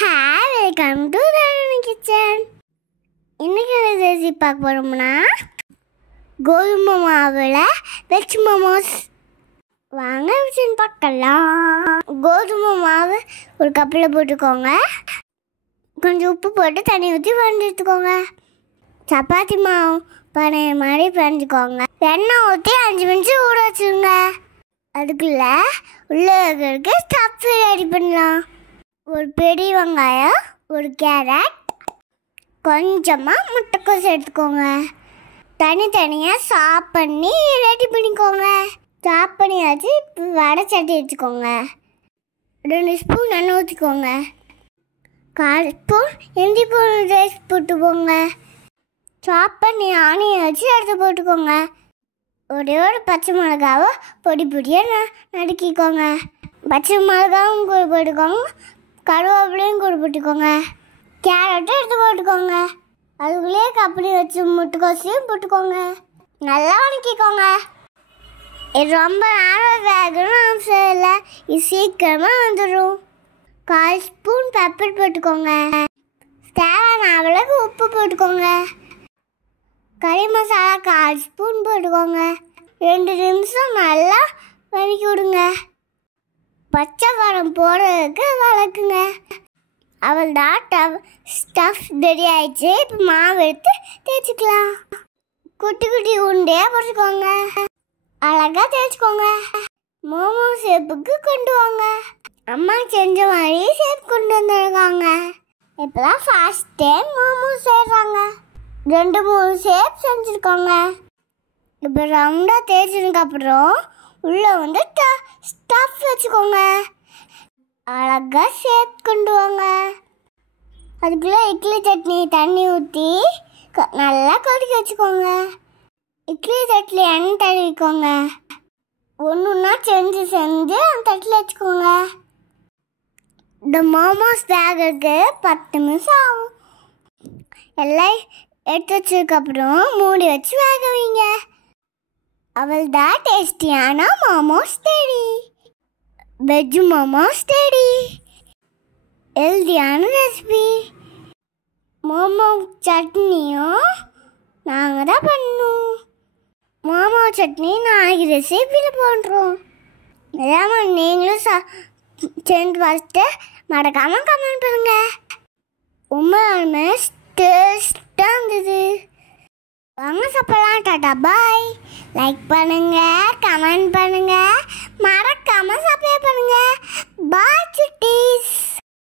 Hi, welcome to Dharani Kitchen. இன்னைக்கு recipe பார்க்க போறோம்னா கோதுமை மாவுல வெஜ் மோமோஸ். வாங்க விஷயம் பார்க்கலாம். கோதுமை மாவு ஒரு கப்பில் போட்டுக்கோங்க. கொஞ்சம் உப்பு போட்டு தண்ணி ஊற்றி வரைஞ்சிட்டுக்கோங்க. சப்பாத்தி மாவு பனைய மாதிரி பிணைஞ்சிக்கோங்க. எண்ணெய் ஊற்றி 5 நிமிஷம் ஊற வச்சுருங்க. அதுக்குள்ள உருளைக்கிழங்கு ஸ்டஃப் ரெடி பண்ணலாம். ஒரு பெரிய வெங்காயம், ஒரு கேரட், கொஞ்சமாக முட்டைக்கோஸ் எடுத்துக்கோங்க. தனித்தனியாக சாப் பண்ணி ரெடி பண்ணிக்கோங்க. சாப் பண்ணியாச்சு. வடை சட்டி வச்சுக்கோங்க. 2 ஸ்பூன் எண்ணெய் ஊற்றிக்கோங்க. 1/4 ஸ்பூன் இஞ்சி பூண்டு பேஸ்ட் போட்டுக்கோங்க. சாப் பண்ணி ஆனியன் வச்சு எடுத்து போட்டுக்கோங்க. ஒரே ஒரு பச்சை மிளகாவை பொடி பொடியாக நறுக்கிக்கோங்க. பச்சை மிளகாவும் கூட போட்டுக்கோங்க. கருவேப்பிலையும் கூட போட்டுக்கோங்க. கேரட்டும் எடுத்து போட்டுக்கோங்க. அதுக்குள்ளேயே கப்பலி வச்சு முட்டைக்கோசையும் போட்டுக்கோங்க. நல்லா வதக்கிக்கோங்க. இது ரொம்ப நேரம் வேகணும் அவசியம் இல்லை. இது சீக்கிரமாக வந்துடும். 1/4 ஸ்பூன் பெப்பர் போட்டுக்கோங்க. தேவையான அளவுக்கு உப்பு போட்டுக்கோங்க. கறி மசாலா 1/4 ஸ்பூன் போட்டுக்கோங்க. 2 நிமிஷம் நல்லா வதக்கி விடுங்க. பச்சை வாரம் போடுறதுக்கு வளர்க்குங்க. அவள் தான் ஸ்டஃப் ரெடி ஆயிடுச்சு. இப்போ மாவு எடுத்து தேய்ச்சிக்கலாம். குட்டி குட்டி உண்டையாக போட்டுக்கோங்க. அழகாக தேய்ச்சிக்கோங்க. மோமோ ஷேப்புக்கு கொண்டு வாங்க. அம்மா செஞ்ச மாதிரி ஷேப் கொண்டு வந்துருக்காங்க. இப்போதான் ஃபர்ஸ்ட் டைம் மோமோ செய்கிறாங்க. 2-3 ஷேப் செஞ்சுருக்கோங்க. இப்போ ரவுண்டாக தேய்ச்சதுக்கப்புறம் உள்ளே ஸ்டஃப் வச்சுக்கோங்க. அழகாக ஷேப் கொண்டு வாங்க. அதுக்குள்ளே இட்லி சட்னி தண்ணி ஊற்றி நல்லா கொதிக்க வச்சுக்கோங்க. இட்லி தட்டில் எண்ணெய் தடவிக்கோங்க. ஒன்றுன்னா செஞ்சு அந்த தட்டில் வச்சுக்கோங்க. இந்த மோமோஸ் வேகிறதுக்கு 10 நிமிஷம் ஆகும். எல்லாம் எடுத்து வச்சதுக்கப்புறம் மூடி வச்சு வேக வைங்க. அவள் தான் டேஸ்டியான momos ready. Veg momos ready. ஹெல்தியான ரெசிபி. மோமோ சட்னியும் நாங்கள் தான் பண்ணோம். மோமோ சட்னி நாளைக்கு ரெசிபியில் போடுறோம். இல்லாமல் நீங்களும் செஞ்சு பார்த்துட்டு மறக்காமல் கமெண்ட் பண்ணுங்கள். உண்மையாலுமே டேஸ்ட்டாக இருந்தது. வாங்க சாப்பிடலாம். டாடா பாய். லைக் பண்ணுங்க, கமெண்ட் பண்ணுங்க, மறக்காம சப்ஸ்கிரைப் பண்ணுங்க. பாய் சுட்டீஸ்.